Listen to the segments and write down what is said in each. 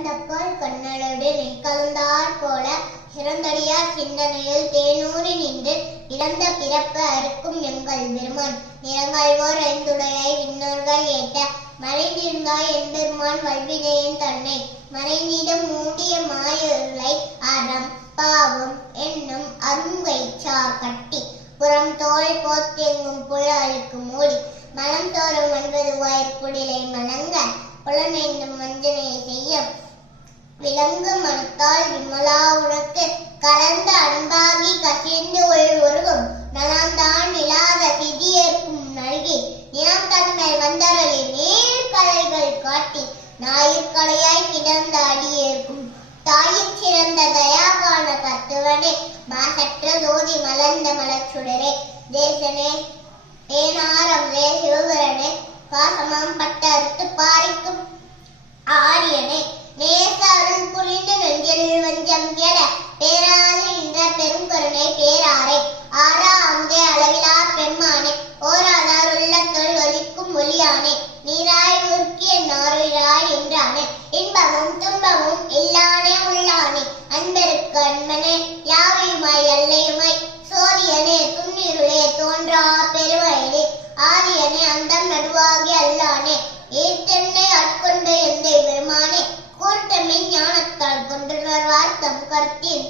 இறந்தக்கால் கண்ணலோடு நெற்கலந்தார் போல சிறந்தடியார் சிந்தனையில் தேனூறி நின்று இறந்த பிறப்பு அறுக்கும் எங்கள் பெருமான். நிறங்கள்வோர் ஐந்துடையை விண்ணோர்கள் ஏற்ற மறைந்திருந்தாய் எம்பெருமான் வல்வினையன் தன்னை. மறைந்திடம் மூடிய மாயுருளை அறம் பாவம் என்னும் அருங்கை கட்டி. புறம் தோல் போத்தெங்கும் புழலுக்கு மூடி. மனம் தோறும் ஒன்பது வாயிற்குடிலை மணங்க புலனைந்தும் வஞ்சனையை செய்யும் விலங்கு மனத்தால் விமலா உனக்கு கலந்த அன்பாகி கசிந்து உள் உருகும். நலம்தான் இல்லாத சிதியேற்கும் நல்கி நிலம் தன்மை வந்தரளி நீர்க்கலைகள் காட்டி ஞாயிற்கலையாய் கிடந்த அடியேற்கும் தாயிற் சிறந்த தயாவான தத்துவனே மாசற்ற ஜோதி மலர்ந்த மலச்சுடரே தேசனே தேனாரம் வே சிவபுரனே பாசமாம் பட்ட அறுத்து பாரிக்கும் ஆரியனே. நேர் புரிந்து நெஞ்சில் வஞ்சம் எட பேராது நின்ற பெருங்கருணை பேராரை. ஆறா அங்கே அளவிலா பெண்மானே. ஓராதார் உள்ளத்தொள் ஒலிக்கும் ஒளியானே கருத்தில்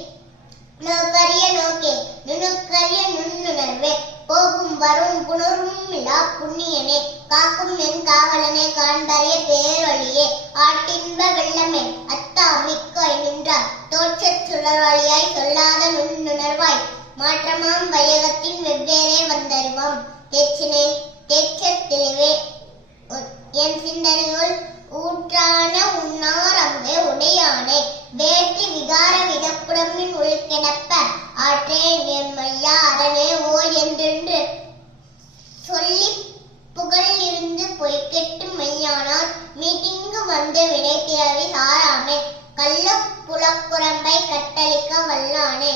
நோக்கரிய நோக்கே நுணுக்கரிய நுண்ணுணர்வே போகும் வரும் புணர்வும் இலா புண்ணியனே காக்கும் என் காவலனே காண்பறிய பேரொழியே ஆட்டின்ப வெள்ளமே அத்தா மிக்காய் நின்றார் தோற்றச் சுழற்வழியாய் சொல்லாத நுண்ணுணர்வாய் மாற்றமாம் வையகத்தின் வெவ்வேறே வந்தறிவாம் தேச்சினே தேற்றத் தெளிவே என் சிந்தனையுள் ஊட்ட மெய்ஞானார் மீட்டிங்கு வந்து விடை பிறவி சாராமே கள்ள புலக்குரம்பை கட்டளிக்க வல்லானே.